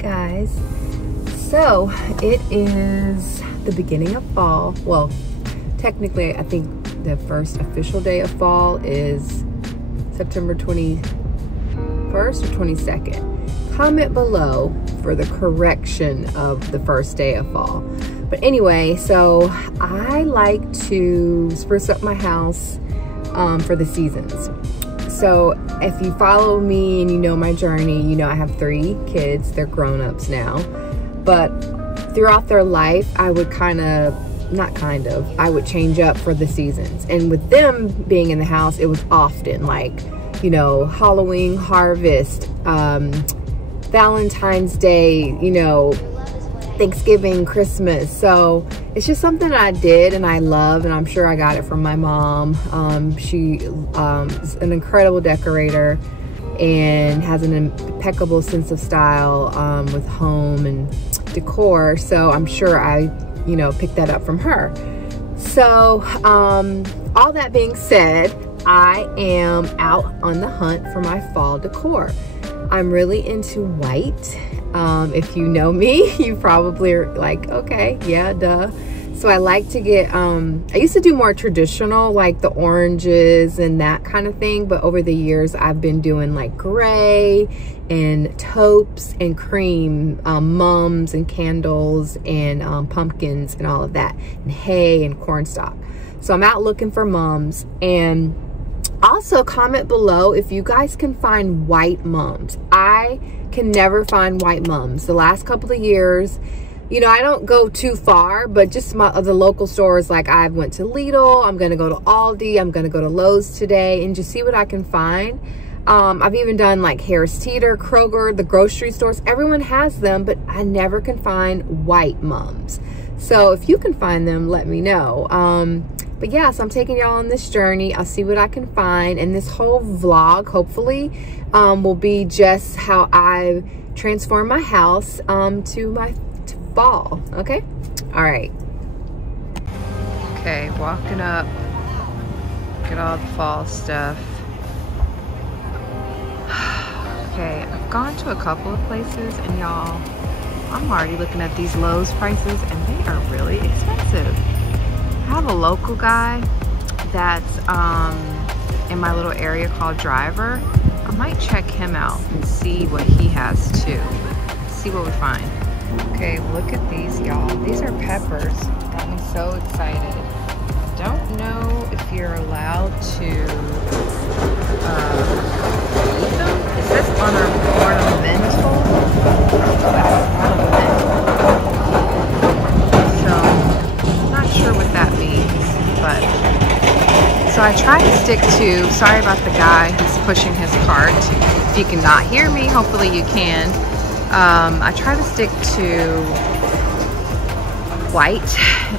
guys, so it is the beginning of fall. Well, technically I think the first official day of fall is September 21st or 22nd. Comment below for the correction of the first day of fall. But anyway, so I like to spruce up my house for the seasons. So if you follow me and you know my journey, you know I have 3 kids. They're grown-ups now. But throughout their life, I would I would change up for the seasons. And with them being in the house, it was often like, you know, Halloween, harvest, Valentine's Day, you know, Thanksgiving, Christmas. So it's just something that I did and I love, and I'm sure I got it from my mom. She is an incredible decorator and has an impeccable sense of style with home and decor. So I'm sure I, you know, picked that up from her. So all that being said, I am out on the hunt for my fall decor. I'm really into white. If you know me, you probably are like, okay, yeah, duh. So I like to get, I used to do more traditional, like the oranges and that kind of thing. But over the years, I've been doing like gray and taupes and cream, mums and candles and pumpkins and all of that, and hay and cornstalk. So I'm out looking for mums. And also comment below if you guys can find white mums. I can never find white mums. The last couple of years, you know, I don't go too far, but just the local stores, like I went to Lidl, I'm gonna go to Aldi, I'm gonna go to Lowe's today and just see what I can find. I've even done like Harris Teeter, Kroger, the grocery stores. Everyone has them, but I never can find white mums. So if you can find them, let me know. But yeah, so I'm taking y'all on this journey. I'll see what I can find. And this whole vlog, hopefully, will be just how I transform my house to fall, okay? All right. Okay, walking up. Look at all the fall stuff. Okay, I've gone to a couple of places, and y'all, I'm already looking at these Lowe's prices, and they are really expensive. I have a local guy that's in my little area called Driver. I might check him out and see what he has too. See what we find. Okay, look at these, y'all. These are peppers. Got me so excited. Don't know if you're allowed to eat them. It says ornamental. Sure what that means, but so I try to stick to, sorry about the guy who's pushing his cart. If you cannot hear me, hopefully you can. I try to stick to white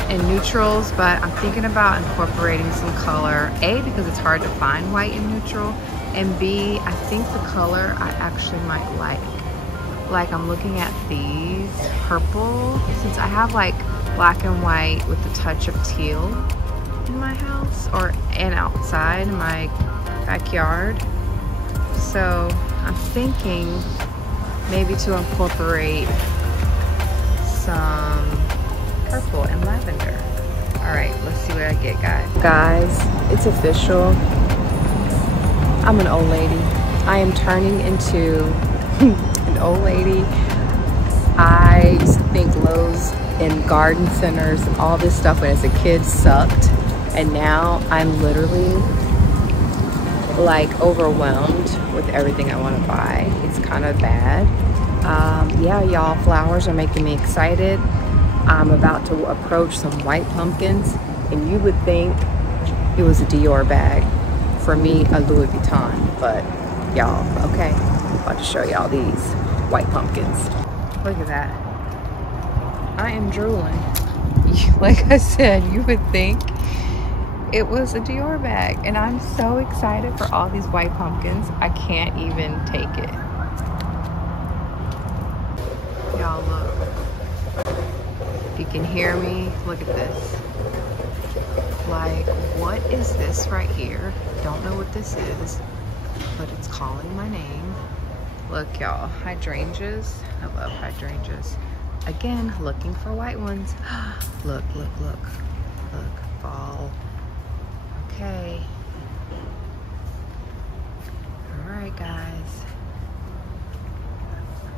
and neutrals, but I'm thinking about incorporating some color. A, because it's hard to find white and neutral, and B, I think the color I actually might like. Like I'm looking at these purple, since I have like black and white with a touch of teal in my house and outside in my backyard. So I'm thinking maybe to incorporate some purple and lavender. All right, let's see what I get, guys. Guys, it's official. I'm an old lady. I am turning into an old lady. I used to think Lowe's and garden centers and all this stuff when as a kid sucked, and now I'm literally like overwhelmed with everything I want to buy. It's kind of bad. Yeah, y'all, flowers are making me excited. I'm about to approach some white pumpkins, and you would think it was a Dior bag. For me, a Louis Vuitton, but y'all, okay, I'm about to show y'all these white pumpkins. Look at that. I am drooling. Like I said, you would think it was a Dior bag, and I'm so excited for all these white pumpkins. I can't even take it. Y'all look. If you can hear me, look at this. Like, what is this right here? Don't know what this is, but it's calling my name. Look, y'all, hydrangeas. I love hydrangeas. Again, looking for white ones. Look, look, look, look, fall. Okay. All right, guys.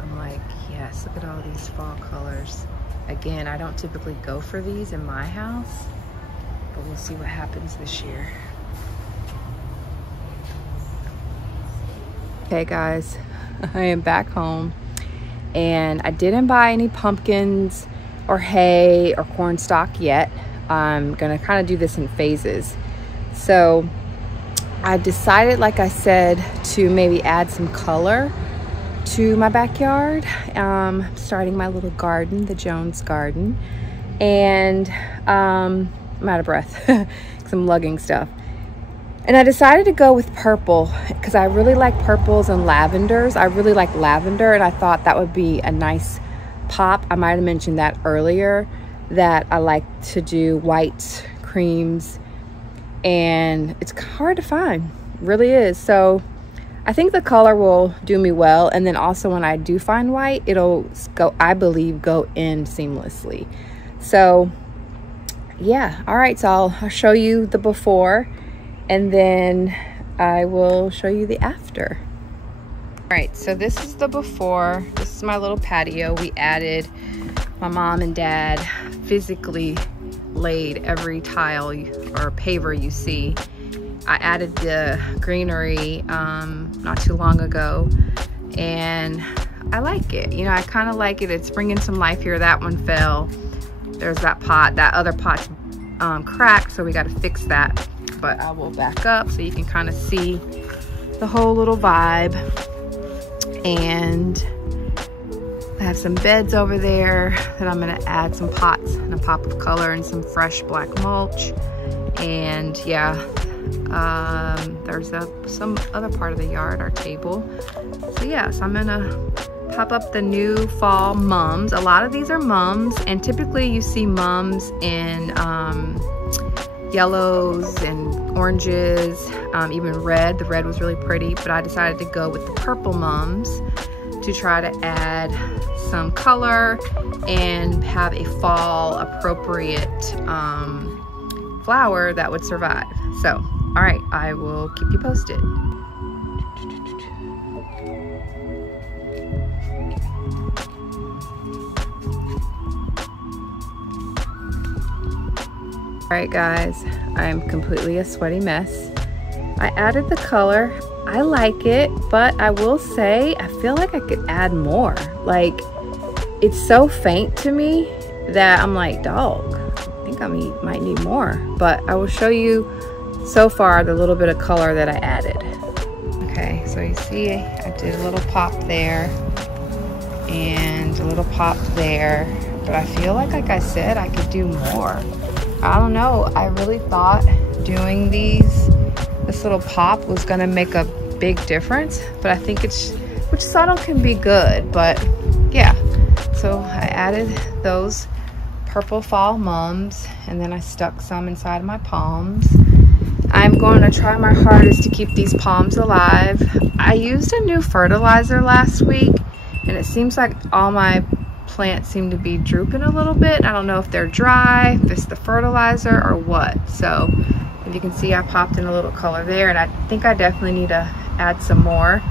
I'm like, yes, look at all these fall colors. Again, I don't typically go for these in my house, but we'll see what happens this year. Okay, guys, I am back home. And I didn't buy any pumpkins or hay or corn stalk yet. I'm gonna kind of do this in phases. So I decided, like I said, to maybe add some color to my backyard. Starting my little garden, the Jones garden. And I'm out of breath because I'm lugging stuff. And I decided to go with purple because I really like purples and lavenders. I really like lavender, and I thought that would be a nice pop. I might have mentioned that earlier, that I like to do white creams, and it's hard to find. It really is. So I think the color will do me well. And then also when I do find white, it'll go, I believe, go in seamlessly. So yeah, all right, so I'll show you the before, and then I will show you the after. All right, so this is the before. This is my little patio. We added, my mom and dad physically laid every tile or paver you see. I added the greenery not too long ago, and I like it. You know, I kind of like it. It's bringing some life here. That one fell. There's that pot. That other pot's cracked, so we got to fix that. But I will back up so you can kind of see the whole little vibe. And I have some beds over there that I'm gonna add some pots and a pop of color and some fresh black mulch. And yeah, there's some other part of the yard, our table. So yeah, so I'm gonna pop up the new fall mums. A lot of these are mums, and typically you see mums in yellows and oranges, even red. The red was really pretty, but I decided to go with the purple mums to try to add some color and have a fall appropriate flower that would survive. So, all right, I will keep you posted. Alright guys, I'm completely a sweaty mess. I added the color. I like it, but I will say I feel like I could add more. Like, it's so faint to me that I'm like, dog, I think I might need more. But I will show you so far the little bit of color that I added. Okay, so you see I did a little pop there and a little pop there, but I feel like I said, I could do more. I don't know, I really thought doing this little pop was gonna make a big difference, but I think which subtle can be good, but yeah. So I added those purple fall mums, and then I stuck some inside of my palms. I'm going to try my hardest to keep these palms alive. I used a new fertilizer last week, and it seems like all my plants seem to be drooping a little bit. I don't know if they're dry, if it's the fertilizer or what. So if you can see, I popped in a little color there, and I think I definitely need to add some more.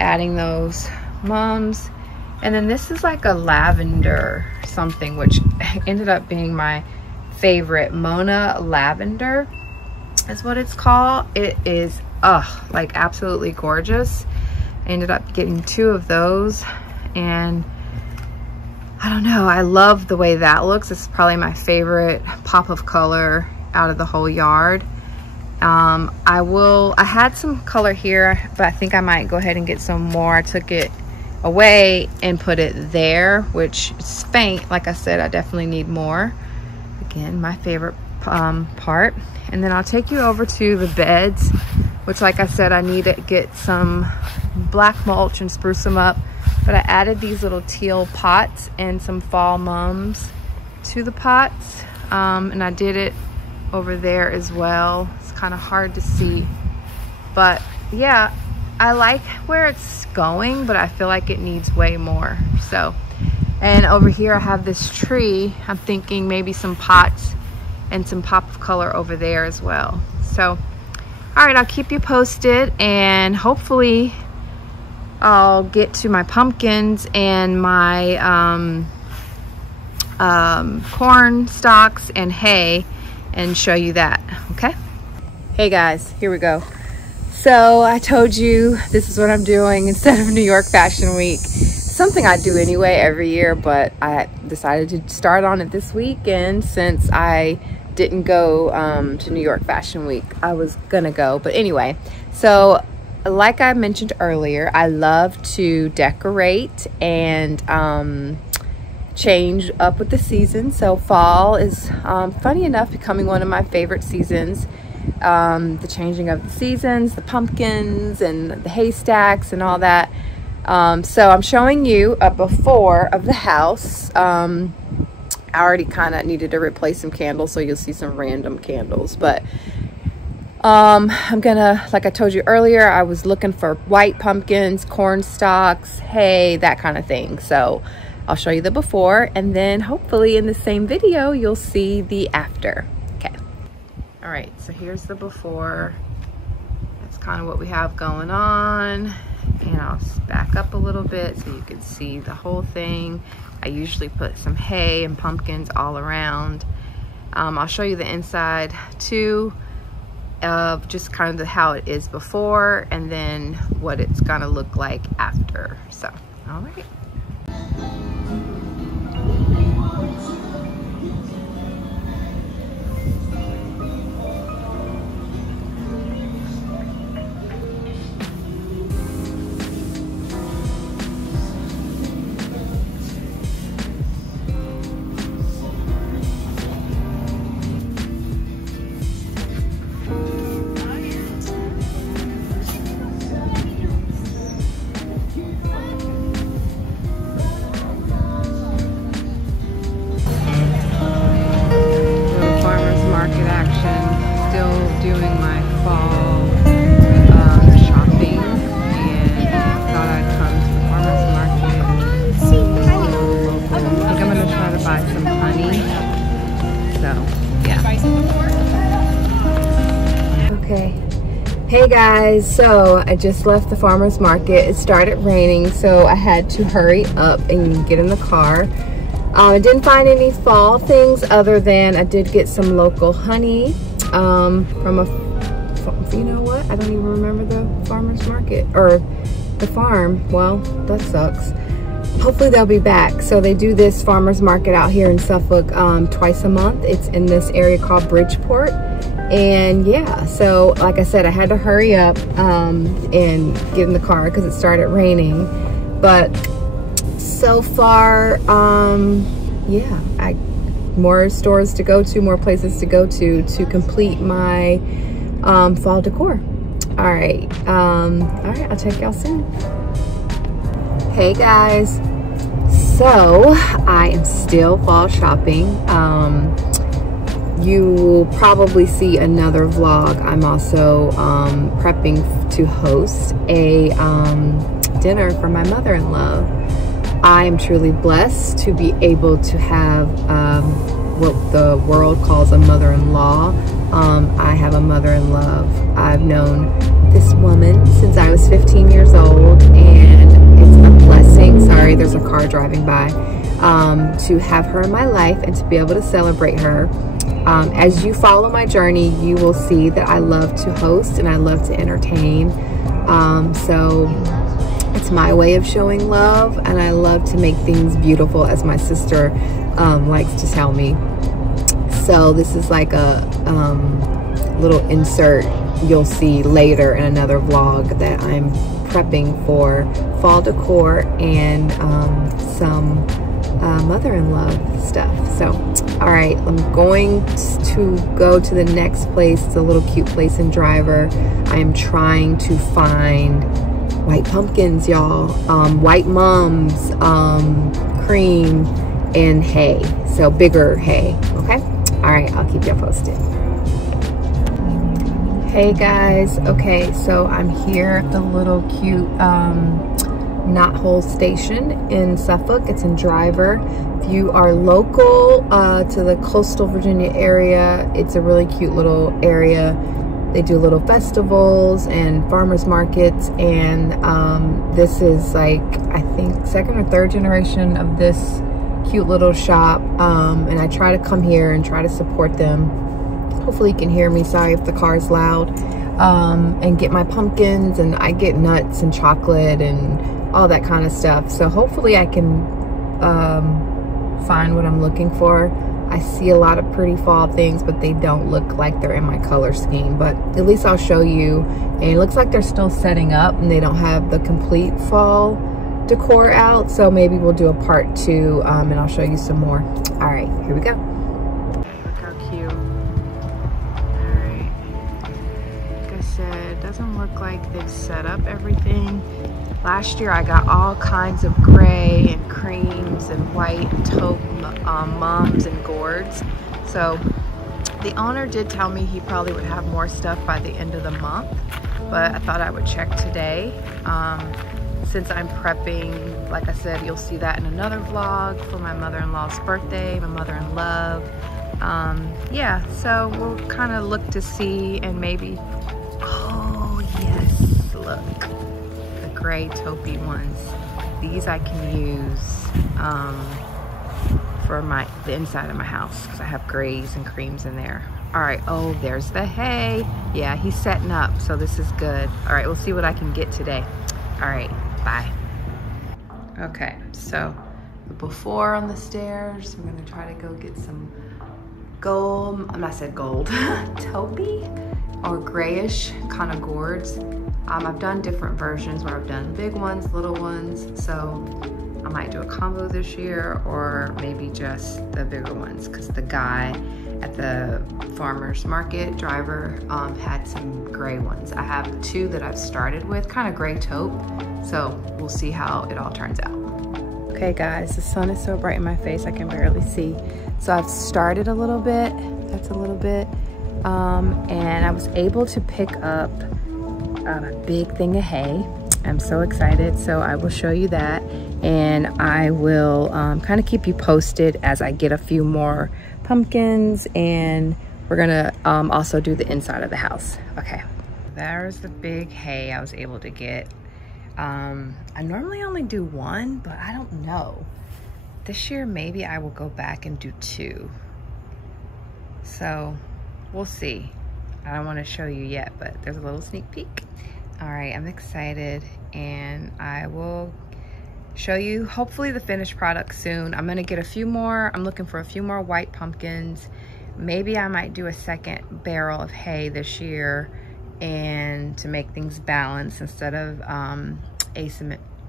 Adding those mums. And then this is like a lavender something, which ended up being my favorite. Mona lavender is what it's called. It is like absolutely gorgeous. I ended up getting 2 of those, and I don't know, I love the way that looks. It's probably my favorite pop of color out of the whole yard. I had some color here, but I think I might go ahead and get some more. I took it away and put it there, which is faint. Like I said, I definitely need more. Again, my favorite part. And then I'll take you over to the beds, which, like I said, I need to get some black mulch and spruce them up. But I added these little teal pots and some fall mums to the pots. And I did it over there as well. It's kind of hard to see. But yeah, I like where it's going, but I feel like it needs way more. So, and over here I have this tree. I'm thinking maybe some pots and some pop of color over there as well. So, all right, I'll keep you posted, and hopefully I'll get to my pumpkins and my corn stalks and hay and show you that, okay? Hey guys, here we go. So I told you this is what I'm doing instead of New York Fashion Week. Something I do anyway every year, but I decided to start on it this weekend since I didn't go to New York Fashion Week. I was gonna go, but anyway. So like I mentioned earlier, I love to decorate and change up with the season. So fall is, funny enough, becoming one of my favorite seasons. The changing of the seasons, the pumpkins and the haystacks and all that. So I'm showing you a before of the house. I already kind of needed to replace some candles, so you'll see some random candles, but I'm gonna, like I told you earlier, I was looking for white pumpkins, corn stalks, hay, that kind of thing. So I'll show you the before, and then hopefully in the same video you'll see the after. Okay. All right, so here's the before. That's kind of what we have going on. And I'll back up a little bit so you can see the whole thing. I usually put some hay and pumpkins all around. I'll show you the inside too, of just kind of how it is before, and then what it's gonna look like after. So, all right. Hey guys, so I just left the farmer's market. It started raining, so I had to hurry up and get in the car. I didn't find any fall things other than I did get some local honey from a, you know what? I don't even remember the farmer's market or the farm. Well, that sucks. Hopefully they'll be back. So they do this farmer's market out here in Suffolk twice a month. It's in this area called Bridgeport. And yeah, so like I said, I had to hurry up and get in the car because it started raining. But so far, yeah, more stores to go to, more places to go to complete my fall decor. All right, I'll check y'all soon. Hey guys, so I am still fall shopping. You will probably see another vlog. I'm also prepping to host a dinner for my mother-in-law. I am truly blessed to be able to have what the world calls a mother-in-law. I have a mother-in-law. I've known this woman since I was 15 years old, and it's a blessing. Sorry, there's a car driving by. To have her in my life and to be able to celebrate her. As you follow my journey, you will see that I love to host and I love to entertain. So it's my way of showing love, and I love to make things beautiful, as my sister likes to tell me. So this is like a little insert you'll see later in another vlog that I'm prepping for fall decor and some mother-in-law stuff. So all right, I'm going to go to the next place. It's a little cute place in Driver. I am trying to find white pumpkins, y'all, white mums, cream, and hay. So bigger hay, okay? All right, I'll keep you posted. Hey guys, okay, so I'm here at the little cute knothole station in Suffolk. It's in Driver. If you are local to the coastal Virginia area, it's a really cute little area. They do little festivals and farmers markets, and this is like, I think, second or third generation of this cute little shop, and I try to come here and try to support them. Hopefully you can hear me, sorry if the car is loud, and get my pumpkins, and I get nuts and chocolate and all that kind of stuff. So hopefully I can find what I'm looking for. I see a lot of pretty fall things, but they don't look like they're in my color scheme, but at least I'll show you. And it looks like they're still setting up and they don't have the complete fall decor out, so maybe we'll do a part 2, and I'll show you some more. All right, here we go. Look how cute. It doesn't look like they've set up everything. Last year I got all kinds of gray and creams and white and taupe mums and gourds. So the owner did tell me he probably would have more stuff by the end of the month, but I thought I would check today. Since I'm prepping, like I said, you'll see that in another vlog for my mother-in-law's birthday, my mother-in-law. Yeah, so we'll kind of look to see, and maybe, oh yes, look, the gray taupey ones. These I can use for the inside of my house, because I have grays and creams in there. All right, oh, there's the hay. Yeah, he's setting up, so this is good. All right, we'll see what I can get today. All right, bye. Okay, so the before on the stairs, we're gonna try to go get some gold, I said gold, taupey or grayish kind of gourds. I've done different versions where I've done big ones, little ones, so I might do a combo this year, or maybe just the bigger ones, because the guy at the farmer's market, Driver, had some gray ones. I have 2 that I've started with, kind of gray taupe, so we'll see how it all turns out. Okay guys, the sun is so bright in my face I can barely see. So I've started a little bit, that's a little bit, and I was able to pick up a big thing of hay. I'm so excited, so I will show you that, and I will kind of keep you posted as I get a few more pumpkins, and we're gonna also do the inside of the house. Okay, there's the big hay I was able to get. I normally only do 1, but I don't know. This year maybe I will go back and do 2. So we'll see. I don't want to show you yet, but there's a little sneak peek. All right, I'm excited, and I will show you hopefully the finished product soon. I'm gonna get a few more. I'm looking for a few more white pumpkins. Maybe I might do a second barrel of hay this year, and to make things balanced instead of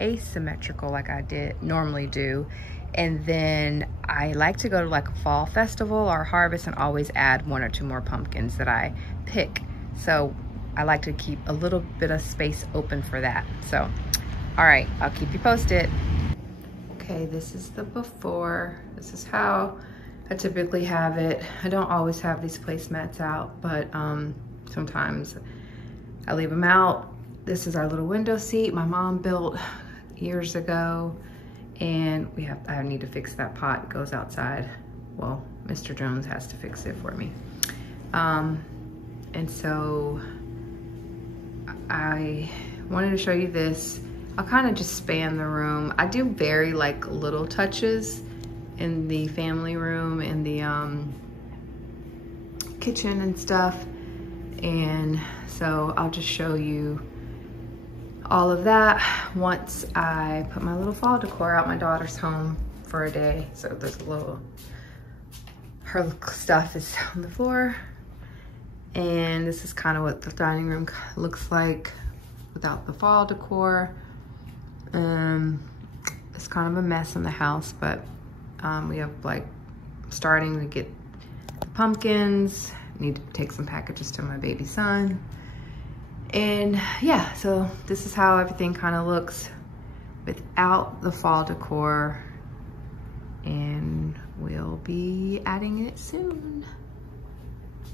asymmetrical like I normally do. And then I like to go to like a fall festival or harvest and always add 1 or 2 more pumpkins that I pick. So I like to keep a little bit of space open for that. So, all right, I'll keep you posted. Okay, this is the before. This is how I typically have it. I don't always have these placemats out, but sometimes I leave them out. This is our little window seat my mom built years ago, and I need to fix that pot. It goes outside. Well, Mr. Jones has to fix it for me. And so I wanted to show you this. I'll kind of just span the room. I do very like little touches in the family room, in the kitchen and stuff. And so I'll just show you all of that once I put my little fall decor out. My daughter's home for a day, so there's a little, her stuff is on the floor. And this is kind of what the dining room looks like without the fall decor. It's kind of a mess in the house, but we have like starting to get the pumpkins. Need to take some packages to my baby son. And yeah, so this is how everything kind of looks without the fall decor, and we'll be adding it soon.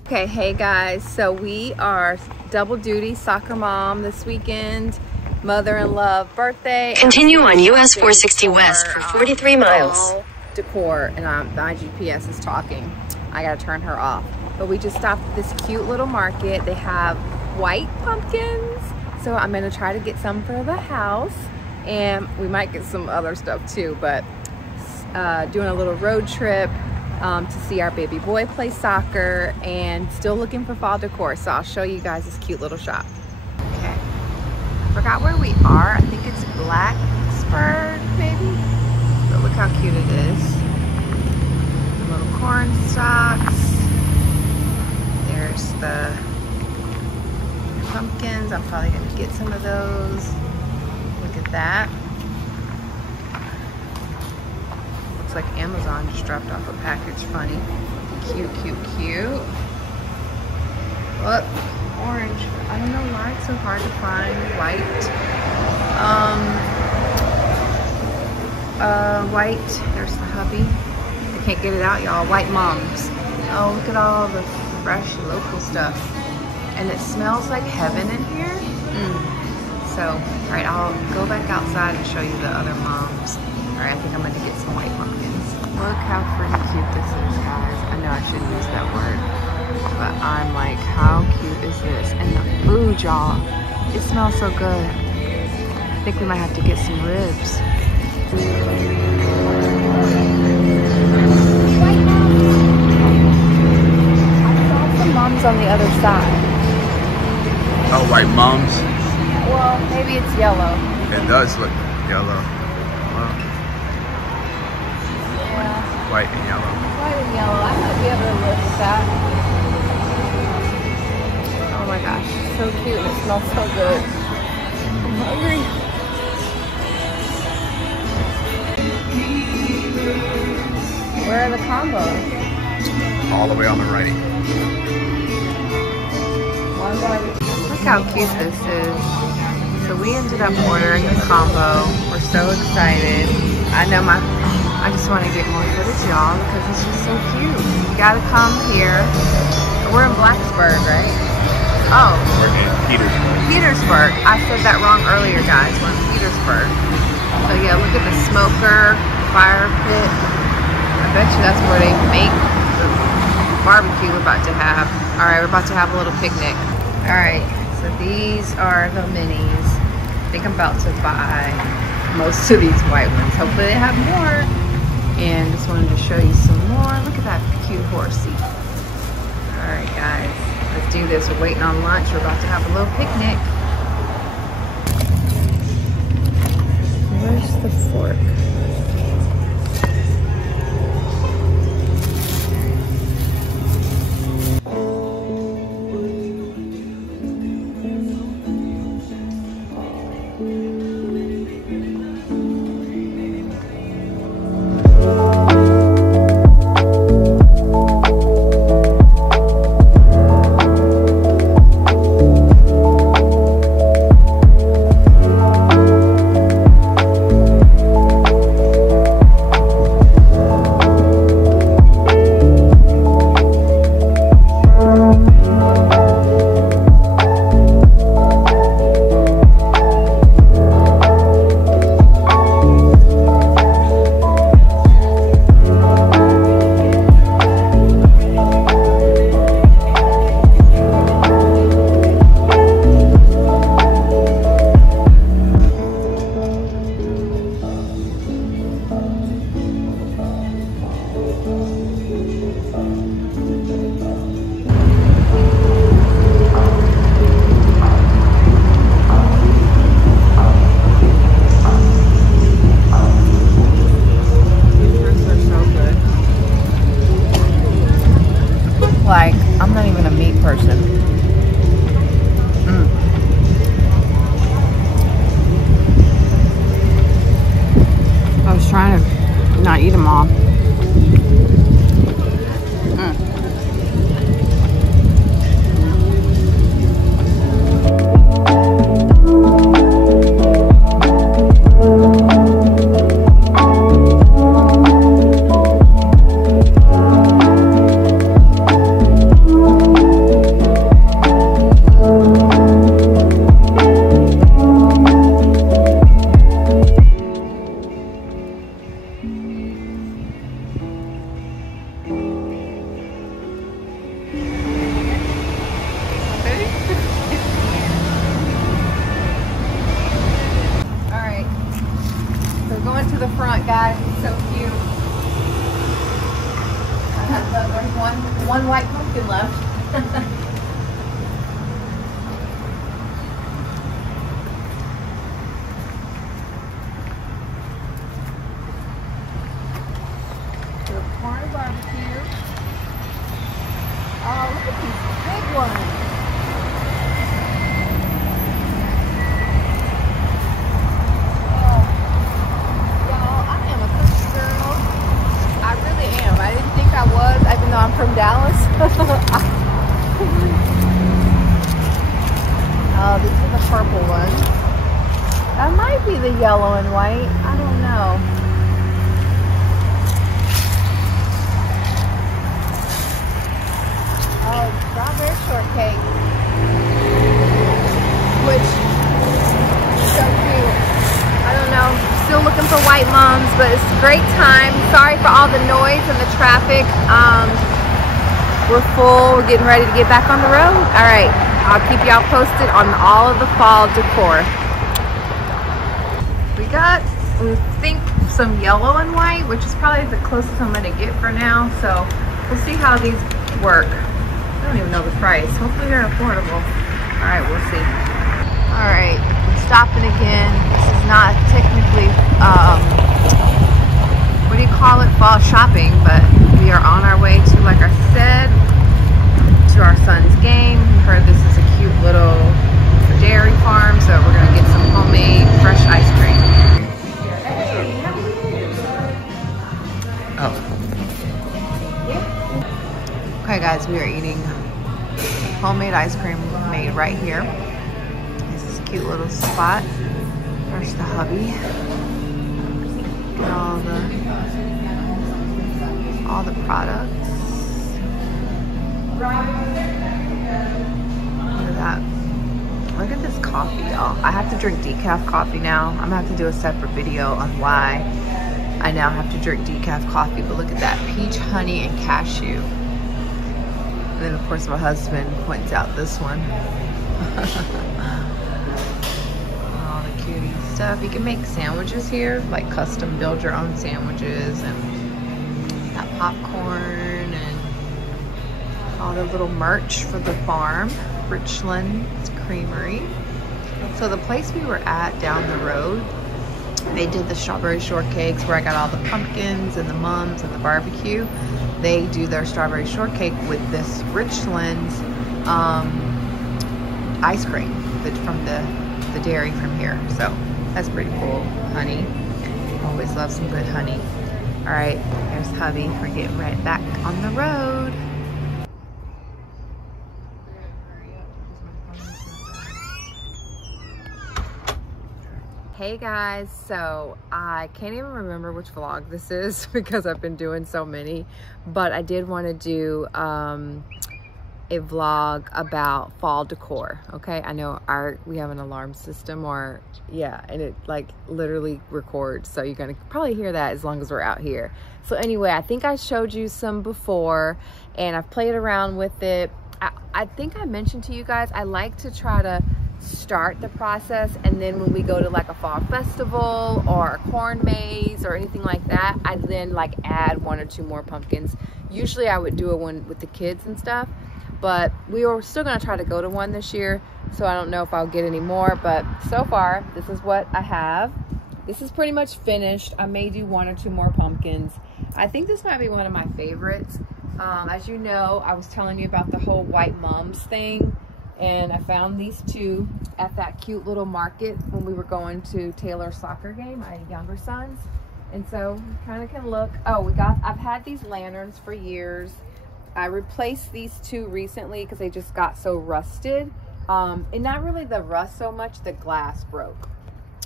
Okay, hey guys, so we are double duty soccer mom this weekend, mother-in-law birthday. Continue on US 460 West for 43 miles. Decor, and my GPS is talking. I gotta turn her off. But we just stopped at this cute little market. They have white pumpkins, so I'm gonna try to get some for the house, and we might get some other stuff too, but doing a little road trip to see our baby boy play soccer, and still looking for fall decor, so I'll show you guys this cute little shop. Okay, I forgot where we are. I think it's Blacksburg maybe, but look how cute it is. Little corn stalks. There's the pumpkins. I'm probably gonna get some of those. Look at that. Looks like Amazon just dropped off a package. Funny. Cute, cute, cute. Look, orange. I don't know why it's so hard to find white. White. There's the hubby. I can't get it out, y'all. White moms. Oh, look at all the fresh local stuff. And it smells like heaven in here. So, all right, I'll go back outside and show you the other moms. All right, I think I'm gonna get some white pumpkins. Look how freaking cute this is, guys. I know I shouldn't use that word, but I'm like, how cute is this? And the food, y'all, it smells so good. I think we might have to get some ribs. Moms on the other side. Oh, white moms? Well, maybe it's yellow. It does look yellow. Well, Yeah. white and yellow. White and yellow. I might be able to live with that. Oh my gosh, so cute and it smells so good. I'm hungry. Where are the combos? All the way on the right. Look how cute this is. So we ended up ordering the combo. We're so excited. I just want to get more footage, y'all, because it's just so cute. You gotta come here. We're in Blacksburg, right? Oh. We're in Petersburg. Petersburg. I said that wrong earlier, guys. We're in Petersburg. So yeah, look at the smoker, fire pit. I bet you that's where they make the barbecue we're about to have. All right, we're about to have a little picnic. All right, so these are the minis. I think I'm about to buy most of these white ones. Hopefully they have more. And just wanted to show you some more. Look at that cute horsey. All right, guys, let's do this. We're waiting on lunch. We're about to have a little picnic. Where's the fork? Like, I'm not even a meat person. I was trying to not eat them all. white pumpkin left. Corn barbecue. Oh, look at these big ones. Oh, y'all, I am a cookie girl. I really am. I didn't think I was, even though I'm from Dallas. Oh, these are the purple ones. That might be the yellow and white. I don't know. Oh, strawberry shortcake, which is so cute. I don't know, still looking for white mums, but it's a great time. Sorry for all the noise and the traffic. We're full, we're getting ready to get back on the road. All right, I'll keep y'all posted on all of the fall decor. We got, we think, some yellow and white, which is probably the closest I'm gonna get for now. So we'll see how these work. I don't even know the price. Hopefully they're affordable. All right, we'll see. All right, I'm stopping again. This is not technically, what do you call it, fall shopping, but we are on our way to, like I said, to our son's game. We heard this is a cute little dairy farm, so we're gonna get some homemade fresh ice cream. Oh. Okay guys, we are eating homemade ice cream made right here. This is a cute little spot. There's the hubby. Get all the products. Look at that. Look at this coffee, y'all. I have to drink decaf coffee now. I'm gonna have to do a separate video on why I now have to drink decaf coffee, but look at that. Peach, honey, and cashew. And then, of course, my husband points out this one. All the cutie stuff. You can make sandwiches here, like custom build your own sandwiches, and got popcorn and all the little merch for the farm. Richland's Creamery. So the place we were at down the road, they did the strawberry shortcakes where I got all the pumpkins and the mums and the barbecue. They do their strawberry shortcake with this Richland's ice cream from the dairy from here. So that's pretty cool. Honey, always love some good honey. All right, there's hubby. We're getting right back on the road. Hey guys, so I can't even remember which vlog this is because I've been doing so many, but I did want to do a vlog about fall decor. Okay, I know we have an alarm system, or yeah, and it like literally records, so you're gonna probably hear that as long as we're out here. So anyway, I think I showed you some before and I've played around with it. I think I mentioned to you guys I like to try to start the process, and then when we go to like a fall festival or a corn maze or anything like that, I then like add 1 or 2 more pumpkins. Usually I would do a one with the kids and stuff, but we were still gonna try to go to one this year, so I don't know if I'll get any more, but so far this is what I have. This is pretty much finished. I may do 1 or 2 more pumpkins. I think this might be one of my favorites. As you know, I was telling you about the whole white mums thing, and I found these 2 at that cute little market when we were going to Taylor's soccer game, my younger son's. And so you kind of can look. Oh, I've had these lanterns for years. I replaced these 2 recently because they just got so rusted. And not really the rust so much, the glass broke.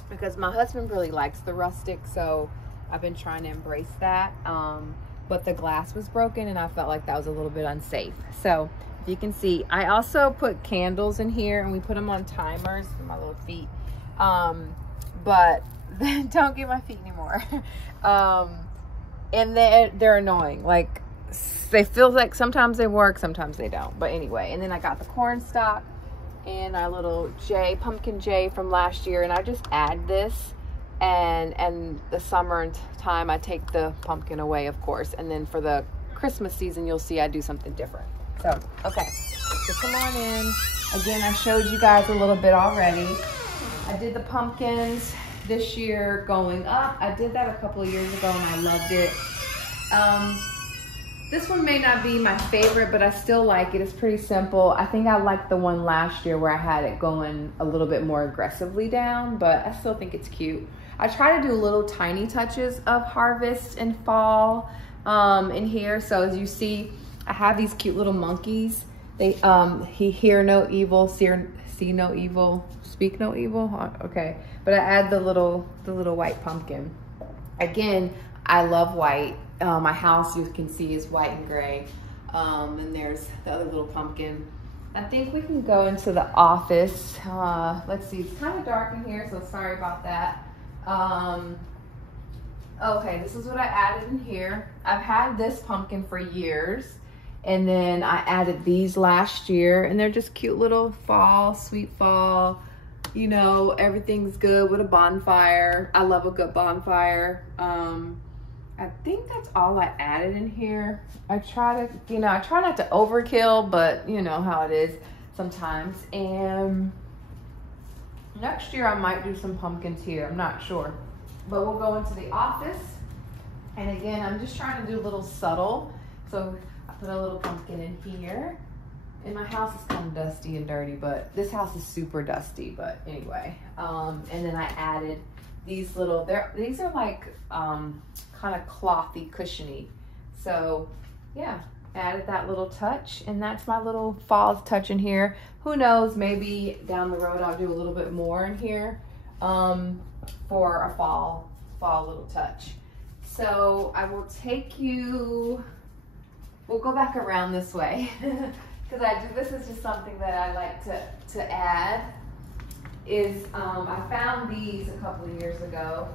Because my husband really likes the rustic, so I've been trying to embrace that. But the glass was broken and I felt like that was a little bit unsafe. So if you can see, I also put candles in here and we put them on timers for my little feet. But don't get my feet anymore. And they're annoying. Like, they feel like sometimes they work, sometimes they don't. But anyway, and then I got the corn stalk and our little pumpkin J from last year, and I just add this, and the summer time I take the pumpkin away, of course, and then for the Christmas season you'll see I do something different. So, okay, so come on in. Again, I showed you guys a little bit already. I did the pumpkins this year going up. I did that a couple of years ago and I loved it. This one may not be my favorite, but I still like it. It's pretty simple. I think I liked the one last year where I had it going a little bit more aggressively down, but I still think it's cute. I try to do little tiny touches of harvest and fall in here. So as you see, I have these cute little monkeys. They he hear no evil, see no evil, speak no evil. Okay, but I add the little white pumpkin. Again, I love white. My house, you can see, is white and gray. And there's the other little pumpkin. I think we can go into the office. Let's see, it's kind of dark in here, so sorry about that. Okay, this is what I added in here. I've had this pumpkin for years, and then I added these last year, and they're just cute little fall, sweet fall. You know, everything's good with a bonfire. I love a good bonfire. I think that's all I added in here. I try not to overkill, but you know how it is sometimes. And next year I might do some pumpkins here, I'm not sure. But we'll go into the office. And again, I'm just trying to do a little subtle. So I put a little pumpkin in here. And my house is kind of dusty and dirty, but this house is super dusty, but anyway. And then I added these little, these are like kind of clothy, cushiony. So yeah, added that little touch, and that's my little fall touch in here. Who knows, maybe down the road I'll do a little bit more in here for a fall little touch. So I will take you, we'll go back around this way because this is just something that I like to add. I found these a couple of years ago,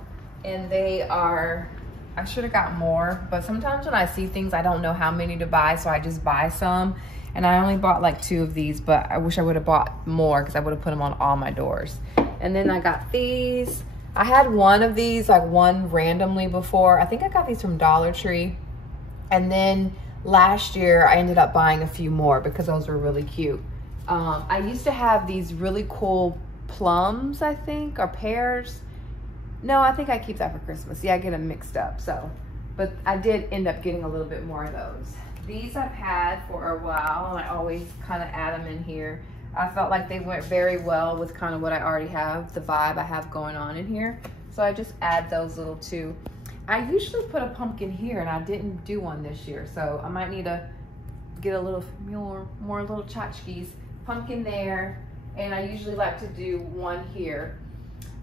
and they are, I should have got more, but sometimes when I see things, I don't know how many to buy, so I just buy some. And I only bought like 2 of these, but I wish I would have bought more because I would have put them on all my doors. And then I got these. I had one of these, like one randomly before. I think I got these from Dollar Tree. And then last year, I ended up buying a few more because those were really cute. I used to have these really cool plums, I think, or pears. No, I think I keep that for Christmas. Yeah, I get them mixed up. So, but I did end up getting a little bit more of those. These I've had for a while, and I always kind of add them in here. I felt like they went very well with kind of what I already have, the vibe I have going on in here. So I just add those little 2. I usually put a pumpkin here, and I didn't do one this year. So I might need to get a little more little tchotchkes. Pumpkin there, and I usually like to do one here.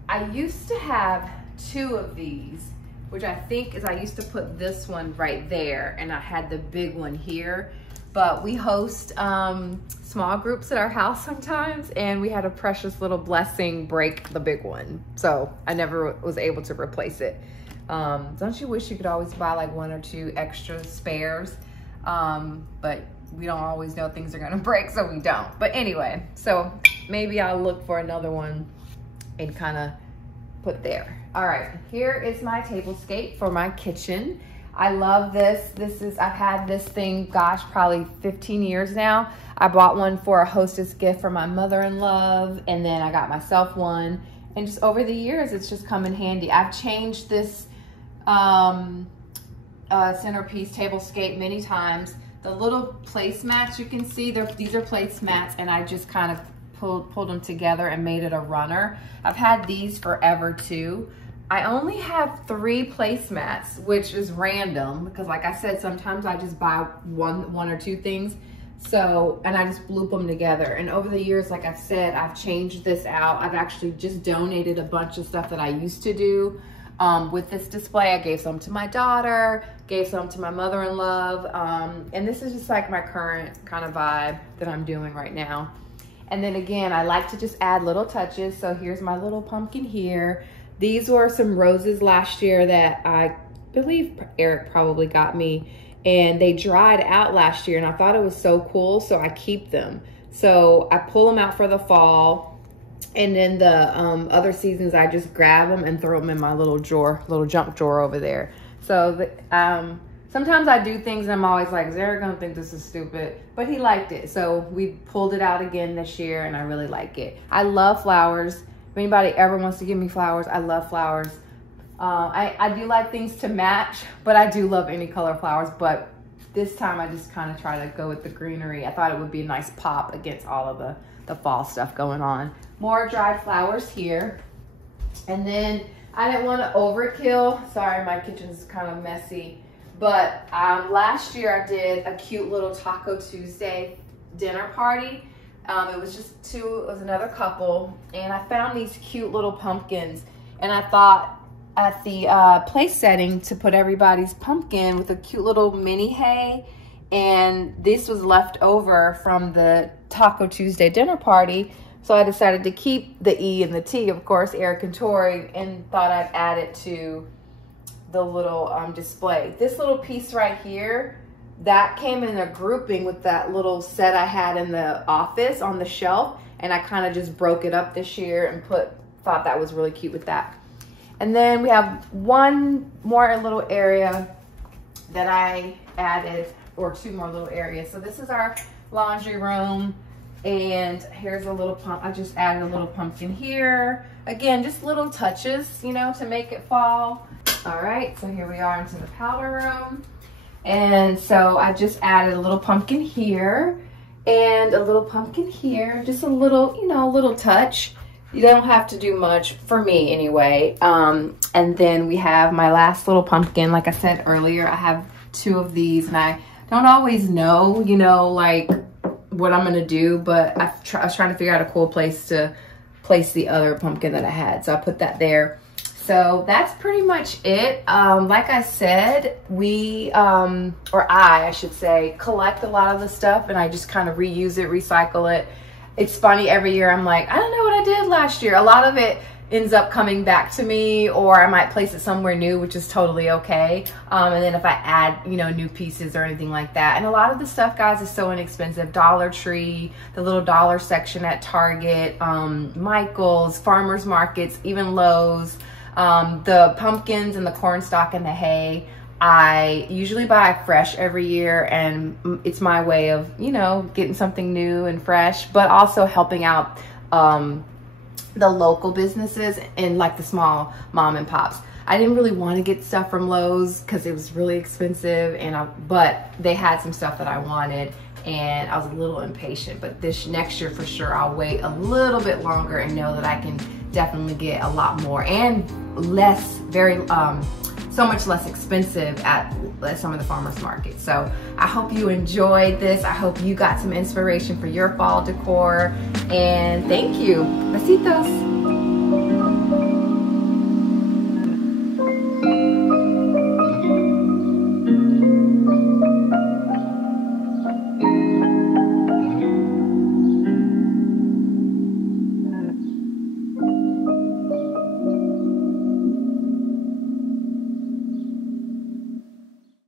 I used to have 2 of these, which I think is I used to put this one right there, and I had the big one here. But we host small groups at our house sometimes, and we had a precious little blessing break the big one. So I never was able to replace it. Don't you wish you could always buy like 1 or 2 extra spares? But we don't always know things are gonna break, so we don't. But anyway, so maybe I'll look for another one and kind of put there. All right, here is my tablescape for my kitchen. I love this. I've had this thing, gosh, probably 15 years now. I bought one for a hostess gift for my mother-in-law, and then I got myself one. And just over the years, it's just come in handy. I've changed this centerpiece tablescape many times. The little placemats you can see, these are placemats, and I just kind of pulled them together and made it a runner. I've had these forever too. I only have 3 placemats, which is random because like I said, sometimes I just buy one or 2 things. So, and I just loop them together. And over the years, like I've said, I've changed this out. I've actually just donated a bunch of stuff that I used to do with this display. I gave some to my daughter, gave some to my mother-in-law. And this is just like my current kind of vibe that I'm doing right now. And then again, I like to just add little touches. So here's my little pumpkin here. These were some roses last year that I believe Eric probably got me, and they dried out last year, and I thought it was so cool, so I keep them. So I pull them out for the fall, and then the other seasons I just grab them and throw them in my little drawer, little junk drawer over there. So Sometimes I do things and I'm always like, is Eric gonna think this is stupid? But he liked it. So we pulled it out again this year and I really like it. I love flowers. If anybody ever wants to give me flowers, I love flowers. I do like things to match, but I do love any color flowers. But this time I just kind of try to go with the greenery. I thought it would be a nice pop against all of the fall stuff going on. More dried flowers here. And then I didn't want to overkill. Sorry, my kitchen's kind of messy. But last year I did a cute little Taco Tuesday dinner party. It was just it was another couple. And I found these cute little pumpkins. And I thought at the place setting to put everybody's pumpkin with a cute little mini hay. And this was left over from the Taco Tuesday dinner party. So I decided to keep the E and the T, of course, Eric and Tori, and thought I'd add it to the little display. This little piece right here, that came in a grouping with that little set I had in the office on the shelf, and I kind of just broke it up this year and thought that was really cute with that. And then we have one more little area that I added, or two more little areas. So this is our laundry room, and here's a little I just added a little pumpkin here. Again, just little touches, you know, to make it fall. All right, so here we are into the powder room. And so I just added a little pumpkin here and a little pumpkin here. Just a little, you know, a little touch. You don't have to do much, for me anyway. And then we have my last little pumpkin. Like I said earlier, I have two of these, and I don't always know, you know, like what I'm gonna do, but I was trying to figure out a cool place to place the other pumpkin that I had. So I put that there. So that's pretty much it. Like I said, I should say, collect a lot of the stuff, and I just kind of reuse it, recycle it. It's funny, every year I'm like, I don't know what I did last year. A lot of it ends up coming back to me, or I might place it somewhere new, which is totally okay. And then if I add, you know, new pieces or anything like that. And a lot of the stuff, guys, is so inexpensive. Dollar Tree, the little dollar section at Target, Michael's, farmers markets, even Lowe's. The pumpkins and the corn stalk and the hay, I usually buy fresh every year, and it's my way of, you know, getting something new and fresh, but also helping out the local businesses and like the small mom and pops. I didn't really want to get stuff from Lowe's because it was really expensive, but they had some stuff that I wanted, and I was a little impatient. But this next year for sure, I'll wait a little bit longer and know that I can definitely get a lot more and less, so much less expensive at some of the farmers markets. So I hope you enjoyed this. I hope you got some inspiration for your fall decor, and thank you. Besitos.